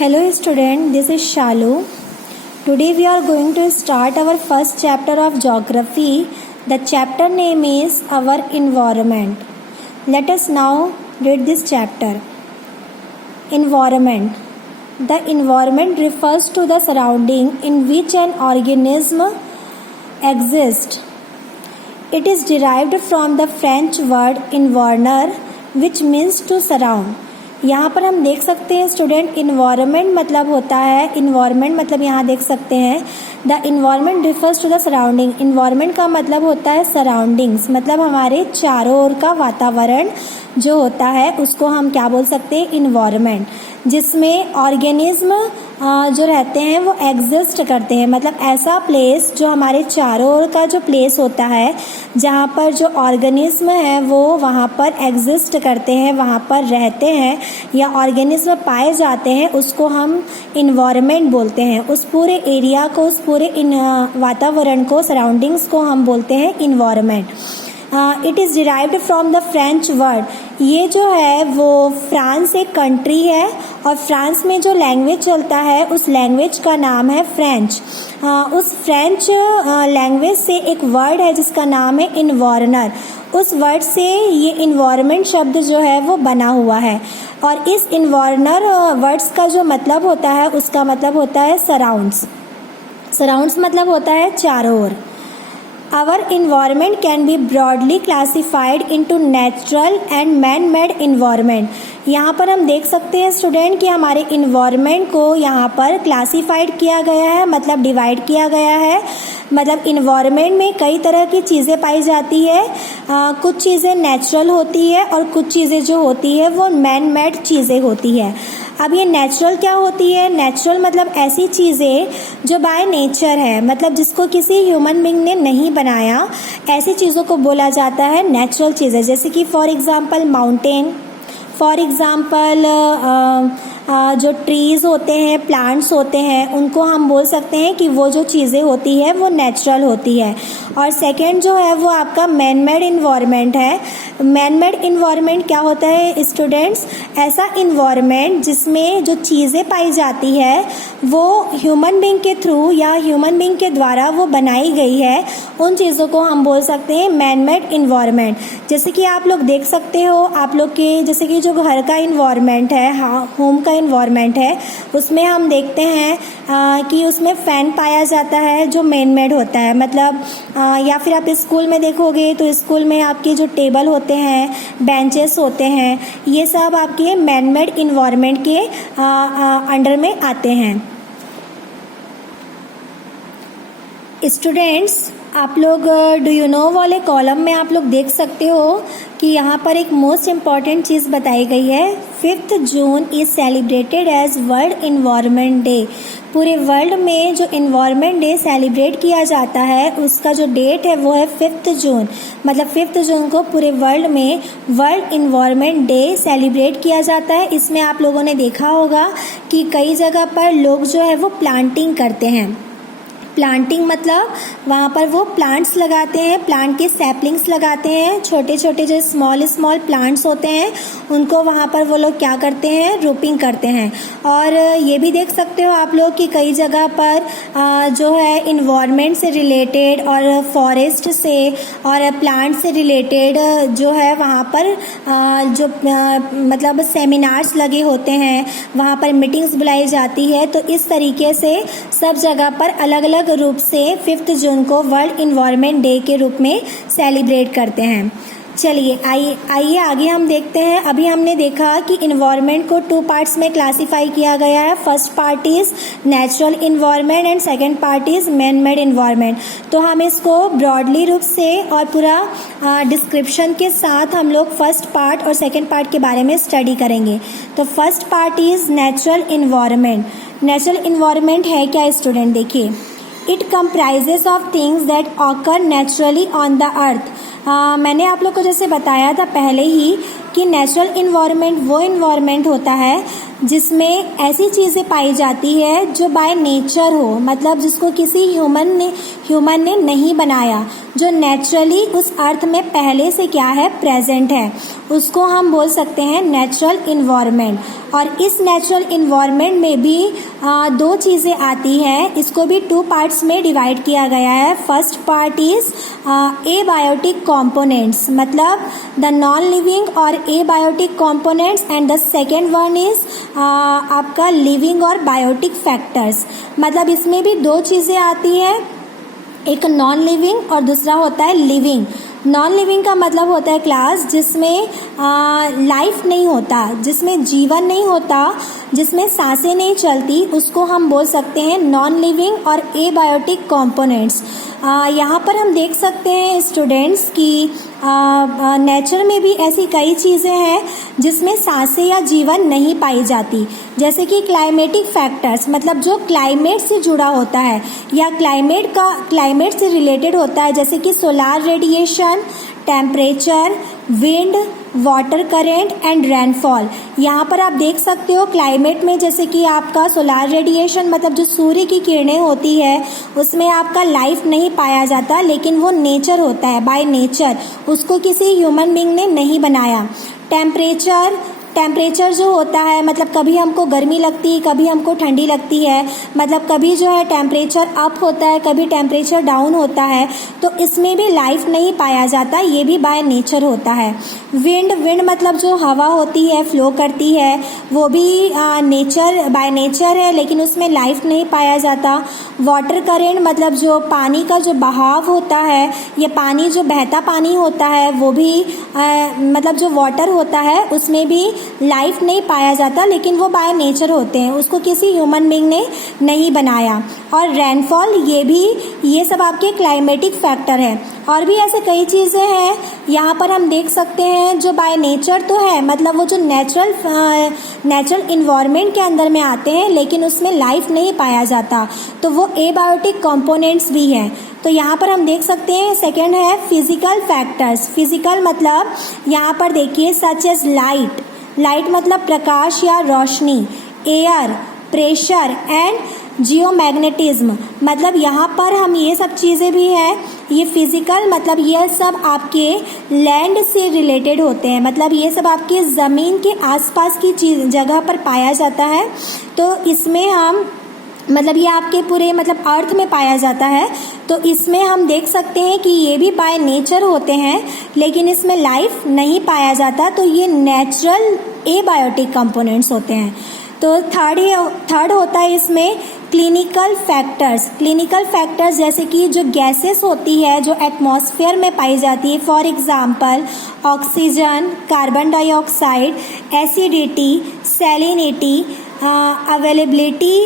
Hello student, this is Shalu. Today we are going to start our first chapter of geography. The chapter name is our environment. Let us now read this chapter. Environment. The environment refers to the surrounding in which an organism exists. It is derived from the French word environner which means to surround. यहाँ पर हम देख सकते हैं student environment मतलब होता है environment मतलब यहाँ देख सकते हैं the environment refers to the surrounding. Environment का मतलब होता है सराउंडिंग्स मतलब हमारे चारों ओर का वातावरण जो होता है उसको हम क्या बोल सकते हैं इन्वायरमेंट, जिसमें ऑर्गेनिज्म जो रहते हैं वो एग्जिस्ट करते हैं मतलब ऐसा प्लेस जो हमारे चारों ओर का जो प्लेस होता है जहाँ पर जो ऑर्गेनिज्म है वो वहाँ पर एग्जिस्ट करते हैं, वहाँ पर रहते हैं या ऑर्गेनिज्म पाए जाते हैं, उसको हम इन्वायरमेंट बोलते हैं। उस पूरे एरिया को, उस पूरे वातावरण को, सराउंडिंग्स को हम बोलते हैं environment. It is derived from the French word. ये जो है वो फ्रांस एक कंट्री है और फ्रांस में जो लैंग्वेज चलता है उस लैंग्वेज का नाम है फ्रेंच। उस फ्रेंच लैंग्वेज से एक वर्ड है जिसका नाम है इन्वायरनर। उस वर्ड से ये इन्वायरमेंट शब्द जो है वो बना हुआ है और इस इन्वायरनर वर्ड्स का जो मतलब होता है उसका मतलब होता है सराउंड्स। सराउंड्स मतलब होता है चारों ओर। Our environment can be broadly classified into natural and man-made environment। यहाँ पर हम देख सकते हैं स्टूडेंट कि हमारे इन्वायरमेंट को यहाँ पर क्लासिफाइड किया गया है मतलब डिवाइड किया गया है। मतलब इन्वायरमेंट में कई तरह की चीज़ें पाई जाती है। कुछ चीज़ें नेचुरल होती है और कुछ चीज़ें जो होती है वो मैन मेड चीज़ें होती है। अब ये नेचुरल क्या होती है? नेचुरल मतलब ऐसी चीज़ें जो बाय नेचर है मतलब जिसको किसी ह्यूमन बीइंग ने नहीं बनाया, ऐसी चीज़ों को बोला जाता है नेचुरल चीज़ें। जैसे कि for example mountain, for example जो ट्रीज़ होते हैं, प्लांट्स होते हैं, उनको हम बोल सकते हैं कि वो जो चीज़ें होती है वो नेचुरल होती है। और सेकंड जो है वो आपका मैन मेड इन्वायरमेंट है। मैन मेड इन्वायरमेंट क्या होता है स्टूडेंट्स? ऐसा इन्वायरमेंट जिसमें जो चीज़ें पाई जाती है वो ह्यूमन बीइंग के थ्रू या ह्यूमन बीइंग के द्वारा वो बनाई गई है, उन चीज़ों को हम बोल सकते हैं मैन मेड इन्वायरमेंट। जैसे कि आप लोग देख सकते हो, आप लोग के जैसे कि जो घर का इन्वायरमेंट है, होम का इन्वायरमेंट है, उसमें हम देखते हैं कि उसमें फ़ैन पाया जाता है जो मैन मेड होता है। मतलब या फिर आप स्कूल में देखोगे तो स्कूल में आपके जो टेबल होते हैं, बेंचेस होते हैं, ये सब आपके मैन मेड इन्वायरमेंट के अंडर में आते हैं। स्टूडेंट्स, आप लोग डू यू नो वाले कॉलम में आप लोग देख सकते हो कि यहाँ पर एक मोस्ट इम्पॉर्टेंट चीज़ बताई गई है। 5 June is celebrated as world environment day. पूरे वर्ल्ड में जो इन्वायरमेंट डे सेलिब्रेट किया जाता है उसका जो डेट है वो है 5 जून। मतलब 5 जून को पूरे वर्ल्ड में वर्ल्ड इन्वायरमेंट डे सेलिब्रेट किया जाता है। इसमें आप लोगों ने देखा होगा कि कई जगह पर लोग जो है वो प्लांटिंग करते हैं। प्लांटिंग मतलब वहाँ पर वो प्लांट्स लगाते हैं, प्लांट के सैपलिंग्स लगाते हैं, छोटे छोटे जो स्मॉल प्लांट्स होते हैं उनको वहाँ पर वो लोग क्या करते हैं, रूपिंग करते हैं। और ये भी देख सकते हो आप लोग कि कई जगह पर जो है इन्वायरमेंट से रिलेटेड और फॉरेस्ट से और प्लांट से रिलेटेड जो है वहाँ पर जो मतलब सेमिनार्स लगे होते हैं, वहाँ पर मीटिंग्स बुलाई जाती है। तो इस तरीके से सब जगह पर अलग अलग रूप से 5 जून को वर्ल्ड इन्वायरमेंट डे के रूप में सेलिब्रेट करते हैं। चलिए आइए आगे हम देखते हैं। अभी हमने देखा कि इन्वायरमेंट को 2 पार्ट्स में क्लासिफाई किया गया है। First part is natural environment and second part is man made environment. तो हम इसको ब्रॉडली रूप से और पूरा डिस्क्रिप्शन के साथ हम लोग फर्स्ट पार्ट और सेकंड पार्ट के बारे में स्टडी करेंगे। तो first part is natural environment. Natural environment है क्या स्टूडेंट? देखिए, it comprises of things that occur naturally on the earth. मैंने आप लोग को जैसे बताया था पहले ही कि नेचुरल इन्वायरमेंट वो इन्वायरमेंट होता है जिसमें ऐसी चीज़ें पाई जाती है जो बाय नेचर हो, मतलब जिसको किसी ह्यूमन ने नहीं बनाया, जो नेचुरली उस अर्थ में पहले से क्या है, प्रेजेंट है, उसको हम बोल सकते हैं नेचुरल इन्वायरमेंट। और इस नेचुरल इन्वायरमेंट में भी दो चीज़ें आती हैं, इसको भी 2 पार्ट्स में डिवाइड किया गया है। First part is abiotic components, मतलब द नॉन लिविंग और abiotic components, and the second one is आपका लिविंग और बायोटिक फैक्टर्स। मतलब इसमें भी दो चीज़ें आती हैं, एक नॉन लिविंग और दूसरा होता है लिविंग। नॉन लिविंग का मतलब होता है क्लास जिसमें लाइफ नहीं होता, जिसमें जीवन नहीं होता, जिसमें सांसें नहीं चलती, उसको हम बोल सकते हैं नॉन लिविंग और एबायोटिक कंपोनेंट्स। यहाँ पर हम देख सकते हैं स्टूडेंट्स कि नेचर में भी ऐसी कई चीज़ें हैं जिसमें सांसें या जीवन नहीं पाई जाती, जैसे कि क्लाइमेटिक फैक्टर्स, मतलब जो क्लाइमेट से जुड़ा होता है या क्लाइमेट से रिलेटेड होता है, जैसे कि solar radiation, temperature, wind, water current and rainfall. यहाँ पर आप देख सकते हो क्लाइमेट में जैसे कि आपका सोलार रेडिएशन, मतलब जो सूर्य की किरणें होती है, उसमें आपका लाइफ नहीं पाया जाता, लेकिन वो नेचर होता है, बाय नेचर, उसको किसी ह्यूमन बीइंग ने नहीं बनाया। टेम्परेचर जो होता है, मतलब कभी हमको गर्मी लगती है, कभी हमको ठंडी लगती है, मतलब कभी जो है टेम्परेचर अप होता है, कभी टेम्परेचर डाउन होता है, तो इसमें भी लाइफ नहीं पाया जाता, ये भी बाय नेचर होता है। विंड मतलब जो हवा होती है, फ्लो करती है, वो भी बाय नेचर है, लेकिन उसमें लाइफ नहीं पाया जाता। वाटर करेंट मतलब जो पानी का जो बहाव होता है, ये पानी जो बहता पानी होता है, वो भी मतलब जो वाटर होता है उसमें भी लाइफ नहीं पाया जाता, लेकिन वो बाय नेचर होते हैं, उसको किसी ह्यूमन बीइंग ने नहीं बनाया। और रेनफॉल, ये सब आपके क्लाइमेटिक फैक्टर है। और भी ऐसे कई चीज़ें हैं यहाँ पर हम देख सकते हैं जो बाय नेचर तो है, मतलब वो जो नेचुरल इन्वायरमेंट के अंदर में आते हैं, लेकिन उसमें लाइफ नहीं पाया जाता, तो वो एबायोटिक कंपोनेंट्स भी हैं। तो यहाँ पर हम देख सकते हैं सेकेंड है फिजिकल फैक्टर्स। फिजिकल मतलब यहाँ पर देखिए सच एज लाइट मतलब प्रकाश या रोशनी, एयर, प्रेशर एंड जियोमैग्नेटिज्म, मतलब यहाँ पर हम ये सब चीज़ें भी हैं। ये फिजिकल मतलब ये सब आपके लैंड से रिलेटेड होते हैं, मतलब ये सब आपके ज़मीन के आसपास की जगह पर पाया जाता है। तो इसमें हम मतलब ये आपके पूरे मतलब अर्थ में पाया जाता है, तो इसमें हम देख सकते हैं कि ये भी बाय नेचर होते हैं, लेकिन इसमें लाइफ नहीं पाया जाता, तो ये नेचुरल एबायोटिक कंपोनेंट्स होते हैं। तो थर्ड होता है इसमें क्लिनिकल फैक्टर्स जैसे कि जो गैसेस होती है जो एटमॉस्फेयर में पाई जाती है, for example oxygen, carbon dioxide, acidity, salinity, availability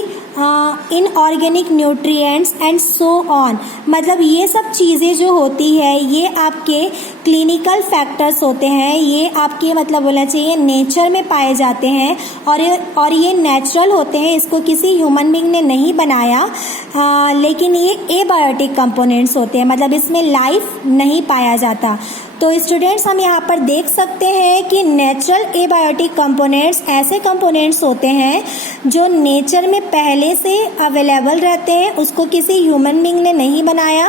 inorganic nutrients and so on, मतलब ये सब चीज़ें जो होती है ये आपके क्लिनिकल फैक्टर्स होते हैं, ये आपके मतलब बोलना चाहिए नेचर में पाए जाते हैं, और ये नेचुरल होते हैं, इसको किसी ह्यूमन बीइंग ने नहीं बनाया, लेकिन ये एबायोटिक कंपोनेंट्स होते हैं, मतलब इसमें लाइफ नहीं पाया जाता। तो स्टूडेंट्स हम यहाँ पर देख सकते हैं कि नेचुरल एबायोटिक कंपोनेंट्स ऐसे कंपोनेंट्स होते हैं जो नेचर में पहले से अवेलेबल रहते हैं, उसको किसी ह्यूमन बीइंग ने नहीं बनाया,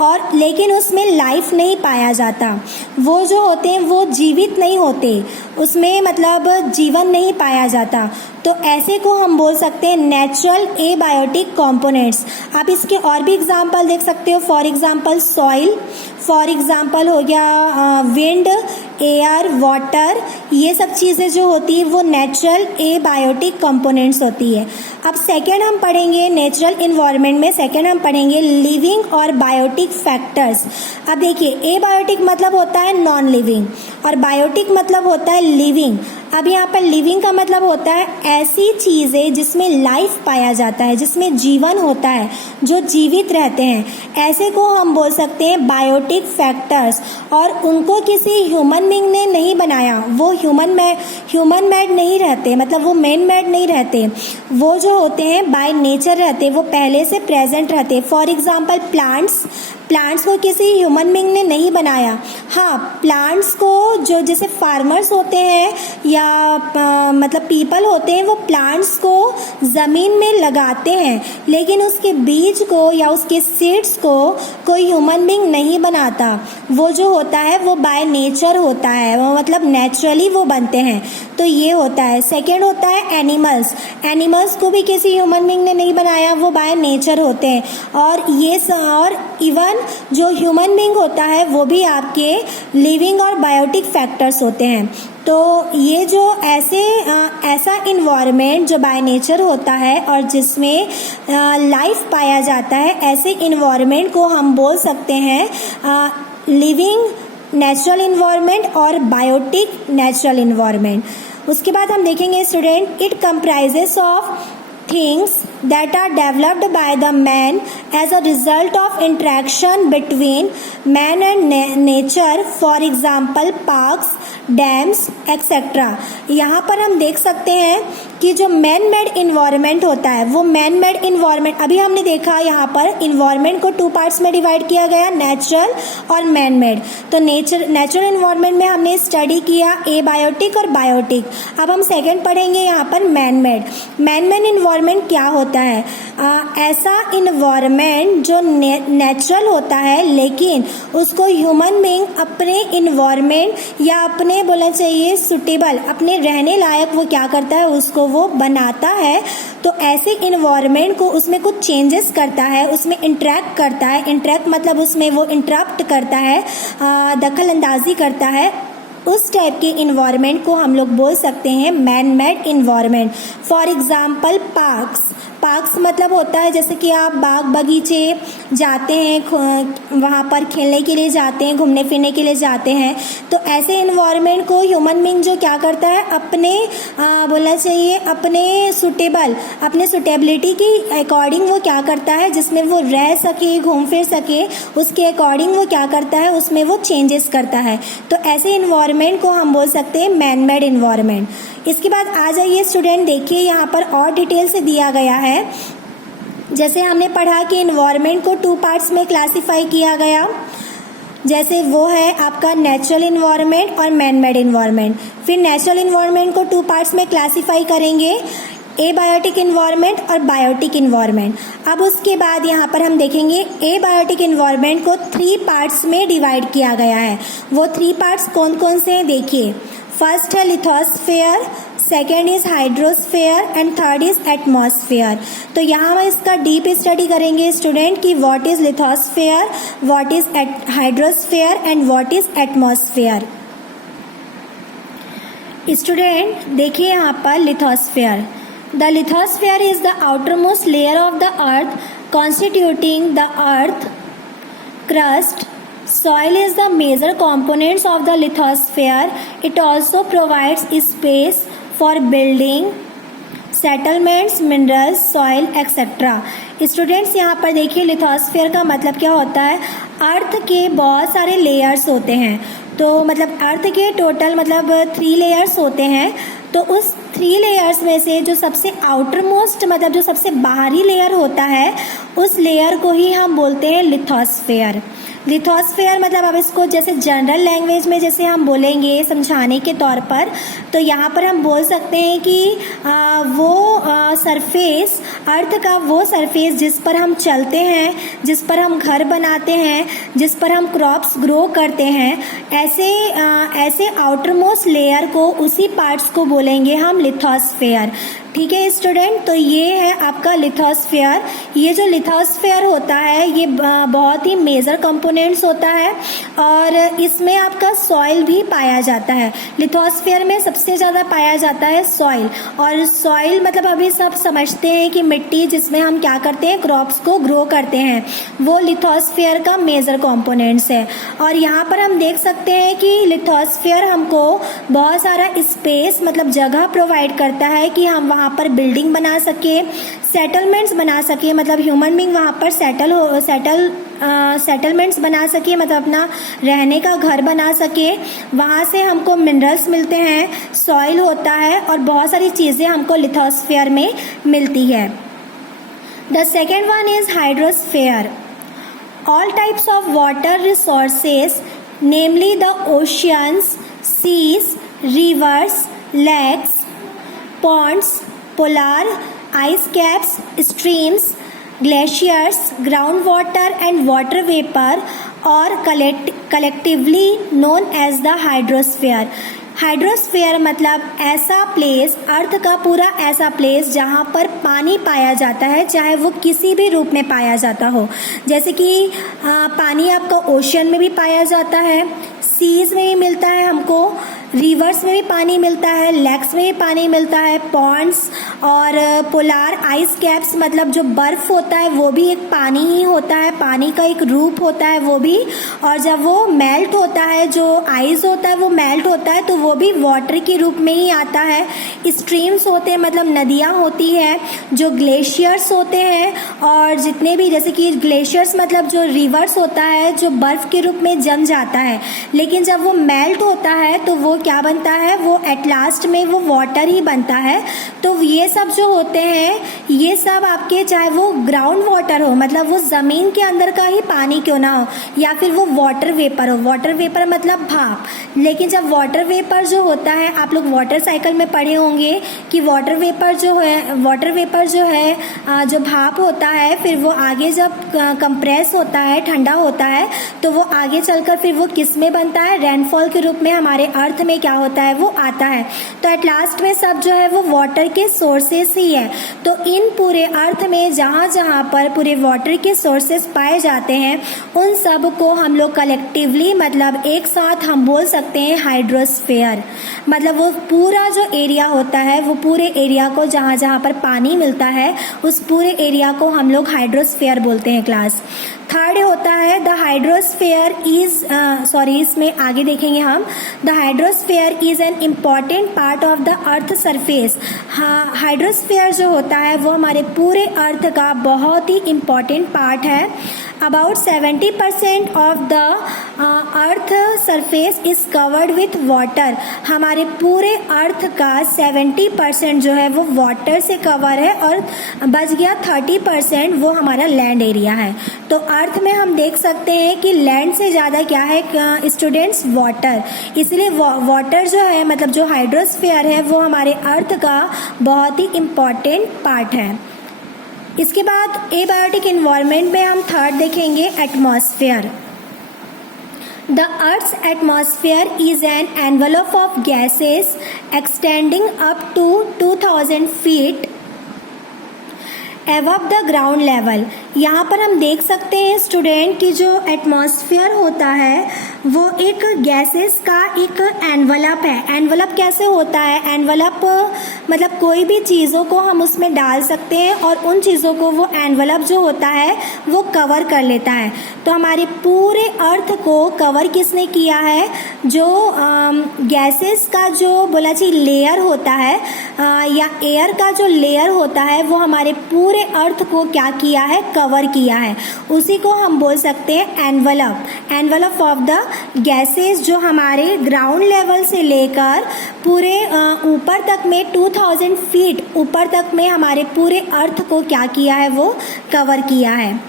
और लेकिन उसमें लाइफ नहीं पाया जाता। वो जो होते हैं वो जीवित नहीं होते, उसमें मतलब जीवन नहीं पाया जाता, तो ऐसे को हम बोल सकते हैं नेचुरल एबायोटिक कंपोनेंट्स। आप इसके और भी एग्जांपल देख सकते हो, for example soil, for example हो गया विंड, एयर, वाटर, ये सब चीज़ें जो होती है वो नेचुरल एबायोटिक कंपोनेंट्स होती है। अब सेकेंड हम पढ़ेंगे नेचुरल इन्वायरमेंट में, सेकेंड हम पढ़ेंगे लिविंग और बायोटिक फैक्टर्स। अब देखिए एबायोटिक मतलब होता है नॉन लिविंग और बायोटिक मतलब होता है लिविंग। अब यहाँ पर लिविंग का मतलब होता है ऐसी चीज़ें जिसमें लाइफ पाया जाता है, जिसमें जीवन होता है, जो जीवित रहते हैं, ऐसे को हम बोल सकते हैं बायोटिक फैक्टर्स, और उनको किसी ह्यूमन बीइंग ने नहीं बनाया, वो ह्यूमन मेड नहीं रहते, मतलब वो मैन मेड नहीं रहते, वो जो होते हैं बाय नेचर रहते, वो पहले से प्रेजेंट रहते। फॉर एग्जाम्पल प्लांट्स को किसी ह्यूमन बीइंग ने नहीं बनाया। हाँ, प्लांट्स को जो जैसे फार्मर्स होते हैं या मतलब पीपल होते हैं, वो प्लांट्स को ज़मीन में लगाते हैं, लेकिन उसके बीज को या उसके सीड्स को कोई ह्यूमन बीइंग नहीं बनाता। वो जो होता है वो बाय नेचर होता है, वो मतलब नेचुरली वो बनते हैं। तो ये होता है। सेकेंड होता है एनिमल्स। एनिमल्स को भी किसी ह्यूमन बीइंग ने नहीं बनाया, वो बाय नेचर होते हैं। और इवन जो ह्यूमन बीइंग होता है वो भी आपके लिविंग और बायोटिक फैक्टर्स होते हैं। तो ये जो ऐसा इन्वायरमेंट जो बाय नेचर होता है और जिसमें लाइफ पाया जाता है, ऐसे इन्वायरमेंट को हम बोल सकते हैं लिविंग नेचुरल इन्वायरमेंट और बायोटिक नेचुरल इन्वायरमेंट। उसके बाद हम देखेंगे student, it comprises of things that are developed by the man as a result of interaction between man and nature, for example parks, dams etcetera. यहाँ पर हम देख सकते हैं कि जो मैन मेड इन्वायरमेंट होता है, वो मैन मेड इन्वायरमेंट, अभी हमने देखा यहाँ पर इन्वायरमेंट को 2 पार्ट्स में डिवाइड किया गया, नेचुरल और मैन मेड। तो नेचुरल इन्वायरमेंट में हमने स्टडी किया एबायोटिक और बायोटिक। अब हम सेकंड पढ़ेंगे यहाँ पर man made. Man made environment क्या होता है? ऐसा इन्वायरमेंट जो नेचुरल होता है, लेकिन उसको ह्यूमन बीइंग अपने इन्वायरमेंट या अपने बोलना चाहिए सुटेबल, अपने रहने लायक वो क्या करता है, उसको वो बनाता है। तो ऐसे इन्वायरमेंट को उसमें कुछ चेंजेस करता है, उसमें इंटरेक्ट करता है। इंटरेक्ट मतलब उसमें वो इंटरप्ट करता है, दखल अंदाजी करता है। उस टाइप के इन्वायरमेंट को हम लोग बोल सकते हैं man made environment. For example parks मतलब होता है जैसे कि आप बाग बगीचे जाते हैं, वहाँ पर खेलने के लिए जाते हैं, घूमने फिरने के लिए जाते हैं। तो ऐसे इन्वायरमेंट को ह्यूमन बीइंग जो क्या करता है, अपने बोलना चाहिए अपने सुटेबिलिटी की अकॉर्डिंग वो क्या करता है, जिसमें वो रह सके, घूम फिर सके, उसके अकॉर्डिंग वो क्या करता है, उसमें वो चेंजेस करता है। तो ऐसे इन्वायरमेंट को हम बोल सकते हैं मैन मेड इन्वायरमेंट। इसके बाद आ जाइए स्टूडेंट, देखिए यहाँ पर और डिटेल से दिया गया है। जैसे हमने पढ़ा कि इन्वायरमेंट को 2 पार्ट्स में क्लासिफाई किया गया, जैसे वो है आपका नेचुरल इन्वायरमेंट और मैन मेड इन्वायरमेंट। फिर नेचुरल इन्वायरमेंट को 2 पार्ट्स में क्लासिफाई करेंगे, एबायोटिक इन्वायरमेंट और बायोटिक इन्वायरमेंट। अब उसके बाद यहाँ पर हम देखेंगे एबायोटिक इन्वायरमेंट को 3 पार्ट्स में डिवाइड किया गया है। वो 3 पार्ट्स कौन कौन से हैं देखिए। फर्स्ट है lithosphere, second is hydrosphere and third is atmosphere. तो यहाँ हम इसका डीप स्टडी करेंगे स्टूडेंट कि what is lithosphere, what is hydrosphere and what is atmosphere. Student देखिए यहाँ पर lithosphere. The lithosphere is the outermost layer of the earth constituting the earth crust. Soil is the major components of the lithosphere. It also provides space for building, settlements, minerals, soil, etc. Students यहाँ पर देखिए lithosphere का मतलब क्या होता है। अर्थ के बहुत सारे लेयर्स होते हैं, तो मतलब अर्थ के टोटल मतलब 3 लेयर्स होते हैं। तो उस 3 लेयर्स में से जो सबसे आउटर मोस्ट मतलब जो सबसे बाहरी लेयर होता है, उस लेयर को ही हम बोलते हैं लिथोस्फेयर। लिथोस्फेयर मतलब अब इसको जैसे जनरल लैंग्वेज में जैसे हम बोलेंगे समझाने के तौर पर, तो यहाँ पर हम बोल सकते हैं कि वो सरफेस, अर्थ का वो सरफेस जिस पर हम चलते हैं, जिस पर हम घर बनाते हैं, जिस पर हम क्रॉप्स ग्रो करते हैं, ऐसे आउटर मोस्ट लेयर को, उसी पार्ट्स को बोलेंगे हम लिथोस्फेयर। ठीक है स्टूडेंट, तो ये है आपका लिथोस्फेयर। ये जो लिथोस्फेयर होता है ये बहुत ही मेजर कंपोनेंट्स होता है और इसमें आपका सॉइल भी पाया जाता है। लिथोस्फेयर में सबसे ज़्यादा पाया जाता है सॉइल, और सॉइल मतलब अभी सब समझते हैं कि मिट्टी जिसमें हम क्या करते हैं, क्रॉप्स को ग्रो करते हैं, वो लिथोस्फेयर का मेजर कंपोनेंट्स है। और यहाँ पर हम देख सकते हैं कि लिथोस्फेयर हमको बहुत सारा स्पेस मतलब जगह प्रोवाइड करता है कि हम वहाँ पर बिल्डिंग बना सके, सेटलमेंट्स बना सके, मतलब ह्यूमन बीइंग वहाँ पर सेटलमेंट्स बना सके, मतलब अपना रहने का घर बना सके। वहाँ से हमको मिनरल्स मिलते हैं, सॉइल होता है और बहुत सारी चीज़ें हमको लिथोस्फेयर में मिलती है। The second one is hydrosphere. All types of water resources, namely the oceans, seas, rivers, lakes, ponds, polar ice caps, streams, glaciers, groundwater and water vapor are collectively known as the hydrosphere. Hydrosphere मतलब ऐसा place, अर्थ का पूरा ऐसा place जहाँ पर पानी पाया जाता है, चाहे वो किसी भी रूप में पाया जाता हो। जैसे कि पानी आपका ओशन में भी पाया जाता है, सीज में भी मिलता है हमको, रिवर्स में भी पानी मिलता है, लेक्स में भी पानी मिलता है, पॉन्ड्स और पोलार आइस कैप्स मतलब जो बर्फ होता है वो भी एक पानी ही होता है, पानी का एक रूप होता है वो भी। और जब वो मेल्ट होता है, जो आइस होता है वो मेल्ट होता है तो वो भी वाटर के रूप में ही आता है। स्ट्रीम्स होते हैं मतलब नदियाँ होती हैं, जो ग्लेशियर्स होते हैं और जितने भी, जैसे कि ग्लेशियर्स मतलब जो रिवर्स होता है जो बर्फ के रूप में जम जाता है, लेकिन जब वो मेल्ट होता है तो वो क्या बनता है, वो एट लास्ट में वो वाटर ही बनता है। तो ये सब जो होते हैं ये सब आपके, चाहे वो ग्राउंड वाटर हो मतलब वो ज़मीन के अंदर का ही पानी क्यों ना हो, या फिर वो वाटर वेपर हो, वाटर वेपर मतलब भाप। लेकिन जब वाटर वेपर जो होता है, आप लोग वाटर साइकिल में पढ़े होंगे कि वाटर वेपर जो है जो भाप होता है, फिर वो आगे जब कंप्रेस होता है, ठंडा होता है, तो वो आगे चलकर फिर वो किस में बनता है, रेनफॉल के रूप में हमारे अर्थ में क्या होता है वो आता है। तो एट लास्ट में सब जो है वो वाटर के सोर्सेस ही है। तो इन पूरे अर्थ में जहाँ जहाँ पर पूरे वाटर के सोर्सेस पाए जाते हैं उन सब को हम लोग कलेक्टिवली मतलब एक साथ हम बोल सकते हैं हाइड्रोस्फीयर। मतलब वो पूरा जो एरिया होता है, वो पूरे एरिया को जहाँ जहाँ पर पानी मिलता है उस पूरे एरिया को हम लोग हाइड्रोस्फीयर बोलते हैं क्लास। थर्ड होता है द हाइड्रोस्फीयर इज इसमें आगे देखेंगे हम, the hydrosphere is an important part of the earth surface. हाँ, हाइड्रोस्फीयर जो होता है वो हमारे पूरे अर्थ का बहुत ही इम्पॉर्टेंट पार्ट है। About 70% of the earth surface is covered with water. हमारे पूरे अर्थ का 70% जो है वो वाटर से कवर है और बच गया 30% वो हमारा लैंड एरिया है। तो अर्थ में हम देख सकते हैं कि लैंड से ज़्यादा क्या है स्टूडेंट्स, वाटर। इसलिए वाटर जो है मतलब जो हाइड्रोस्फीयर है वो हमारे अर्थ का बहुत ही इम्पॉर्टेंट पार्ट है। इसके बाद एबायोटिक इन्वायरमेंट में हम थर्ड देखेंगे atmosphere. The Earth's atmosphere is an envelope of gases extending up to 2000 feet above the ground level। यहाँ पर हम देख सकते हैं स्टूडेंट कि जो एटमॉस्फेयर होता है वो एक गैसेस का एक एनवलप है। एनवलप कैसे होता है, एनवलप मतलब कोई भी चीज़ों को हम उसमें डाल सकते हैं और उन चीज़ों को वो एनवलप जो होता है वो कवर कर लेता है। तो हमारे पूरे अर्थ को कवर किसने किया है, जो गैसेस का जो बोला चाहिए लेयर होता है या एयर का जो लेयर होता है वो हमारे पूरे अर्थ को क्या किया है, कवर किया है। उसी को हम बोल सकते हैं एनवलप ऑफ द गैसेस, जो हमारे ग्राउंड लेवल से लेकर पूरे ऊपर तक में 2000 फीट ऊपर तक में हमारे पूरे अर्थ को क्या किया है, वो कवर किया है।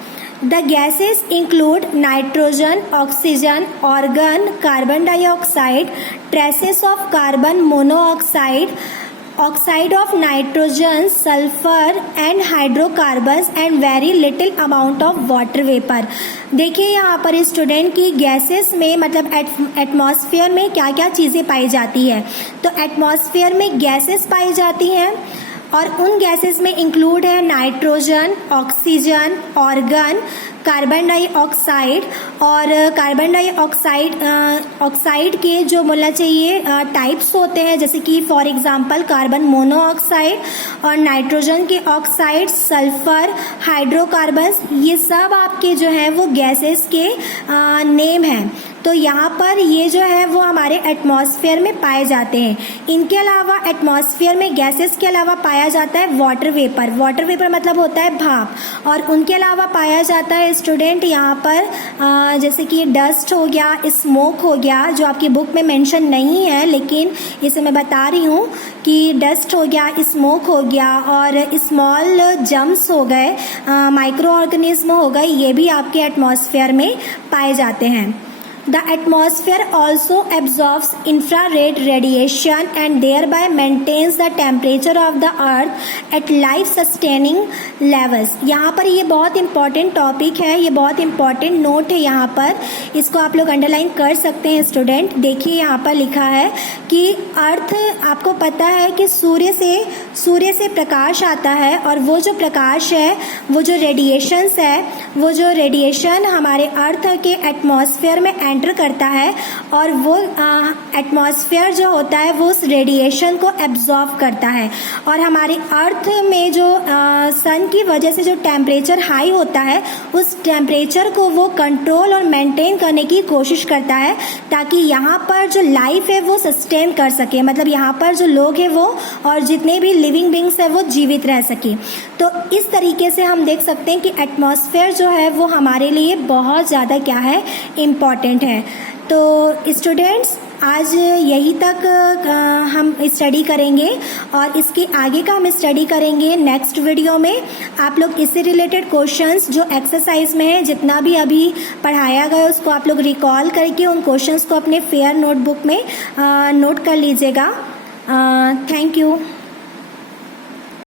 The gases include nitrogen, oxygen, organ, carbon dioxide, traces of carbon monoxide, oxide of nitrogen, sulphur and hydrocarbons and very little amount of water vapour. देखिए यहाँ पर स्टूडेंट की गैसेस में मतलब एटमॉस्फेयर में क्या क्या चीज़ें पाई जाती है। तो एटमॉस्फेयर में गैसेस पाई जाती हैं और उन गैसेस में इंक्लूड है nitrogen, oxygen, organ, carbon dioxide. और कार्बन डाइऑक्साइड के जो बोलना चाहिए टाइप्स होते हैं, जैसे कि फॉर एग्जांपल कार्बन मोनोऑक्साइड और नाइट्रोजन के ऑक्साइड, सल्फर, हाइड्रोकार्बन्स, ये सब आपके जो हैं वो गैसेस के नेम हैं। तो यहाँ पर ये जो है वो हमारे एटमॉस्फेयर में पाए जाते हैं। इनके अलावा एटमॉस्फेयर में गैसेस के अलावा पाया जाता है वाटर वेपर। वाटर वेपर मतलब होता है भाप। और उनके अलावा पाया जाता है स्टूडेंट यहाँ पर जैसे कि डस्ट हो गया, स्मोक हो गया, जो आपकी बुक में मेंशन नहीं है लेकिन इसे मैं बता रही हूँ कि डस्ट हो गया, स्मोक हो गया और स्मॉल जम्स हो गए, माइक्रो ऑर्गेनिज्म हो गए, ये भी आपके एटमॉस्फेयर में पाए जाते हैं। The atmosphere also absorbs infrared radiation and thereby maintains the temperature of the earth at life sustaining levels। यहाँ पर ये बहुत इंपॉर्टेंट टॉपिक है, ये बहुत इंपॉर्टेंट नोट है। यहाँ पर इसको आप लोग अंडरलाइन कर सकते हैं स्टूडेंट। देखिए यहाँ पर लिखा है कि अर्थ, आपको पता है कि सूर्य से प्रकाश आता है और वो जो प्रकाश है, वो जो रेडिएशंस है, वो जो रेडिएशन हमारे अर्थ के एटमॉस्फेयर में एंटर करता है और वो एटमॉस्फेयर जो होता है वो उस रेडिएशन को एब्जॉर्ब करता है। और हमारे अर्थ में जो सन की वजह से जो टेम्परेचर हाई होता है, उस टेम्परेचर को वो कंट्रोल और मेंटेन करने की कोशिश करता है ताकि यहाँ पर जो लाइफ है वो सस्टेन कर सके, मतलब यहाँ पर जो लोग हैं वो और जितने भी लिविंग बींग्स है वो जीवित रह सके। तो इस तरीके से हम देख सकते हैं कि एटमॉस्फेयर जो है वो हमारे लिए बहुत ज़्यादा क्या है, इम्पॉर्टेंट है। तो स्टूडेंट्स आज यही तक हम स्टडी करेंगे और इसके आगे का हम स्टडी करेंगे नेक्स्ट वीडियो में। आप लोग इससे रिलेटेड क्वेश्चंस जो एक्सरसाइज में है, जितना भी अभी पढ़ाया गया उसको आप लोग रिकॉल करके उन क्वेश्चंस को अपने फेयर नोटबुक में नोट कर लीजिएगा। Thank you.